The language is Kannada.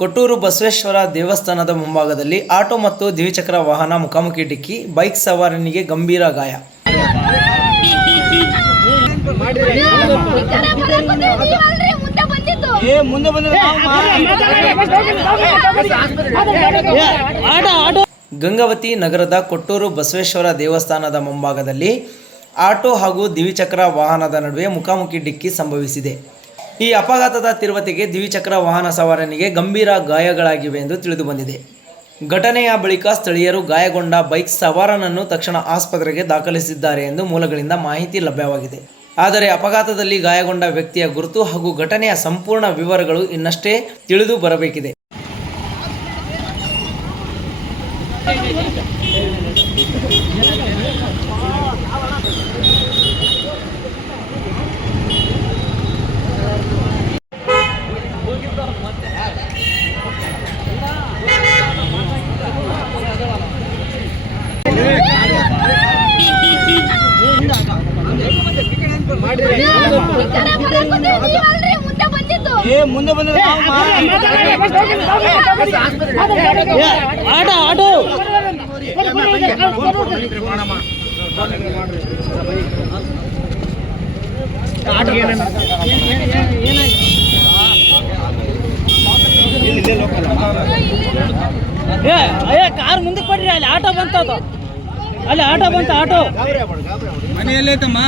ಕೊಟ್ಟೂರು ಬಸವೇಶ್ವರ ದೇವಸ್ಥಾನದ ಮುಂಭಾಗದಲ್ಲಿ ಆಟೋ ಮತ್ತು ದ್ವಿಚಕ್ರ ವಾಹನ ಮುಖಾಮುಖಿ ಡಿಕ್ಕಿ, ಬೈಕ್ ಸವಾರನಿಗೆ ಗಂಭೀರ ಗಾಯ. ಗಂಗಾವತಿ ನಗರದ ಕೊಟ್ಟೂರು ಬಸವೇಶ್ವರ ದೇವಸ್ಥಾನದ ಮುಂಭಾಗದಲ್ಲಿ ಆಟೋ ಹಾಗೂ ದ್ವಿಚಕ್ರ ವಾಹನದ ನಡುವೆ ಮುಖಾಮುಖಿ ಡಿಕ್ಕಿ ಸಂಭವಿಸಿದೆ. ಈ ಅಪಘಾತದ ತೀವ್ರತೆಗೆ ದ್ವಿಚಕ್ರ ವಾಹನ ಸವಾರನಿಗೆ ಗಂಭೀರ ಗಾಯಗಳಾಗಿವೆ ಎಂದು ತಿಳಿದುಬಂದಿದೆ. ಘಟನೆಯ ಬಳಿಕ ಸ್ಥಳೀಯರು ಗಾಯಗೊಂಡ ಬೈಕ್ ಸವಾರನನ್ನು ತಕ್ಷಣ ಆಸ್ಪತ್ರೆಗೆ ದಾಖಲಿಸಿದ್ದಾರೆ ಎಂದು ಮೂಲಗಳಿಂದ ಮಾಹಿತಿ ಲಭ್ಯವಾಗಿದೆ. ಆದರೆ ಅಪಘಾತದಲ್ಲಿ ಗಾಯಗೊಂಡ ವ್ಯಕ್ತಿಯ ಗುರುತು ಹಾಗೂ ಘಟನೆಯ ಸಂಪೂರ್ಣ ವಿವರಗಳು ಇನ್ನಷ್ಟೇ ತಿಳಿದು ಬರಬೇಕಿದೆ. ಮುಂದೆ ಬಂದ ಕಾರ್ ಮುಂದಕ್ಕೆ ಕೊಡ್ರಿ. ಅಲ್ಲಿ ಆಟೋ ಬಂತದು, ಅಲ್ಲಿ ಆಟೋ ಬಂತ. ಆಟೋ ಮನೆಯಲ್ಲೈತಮ್ಮ.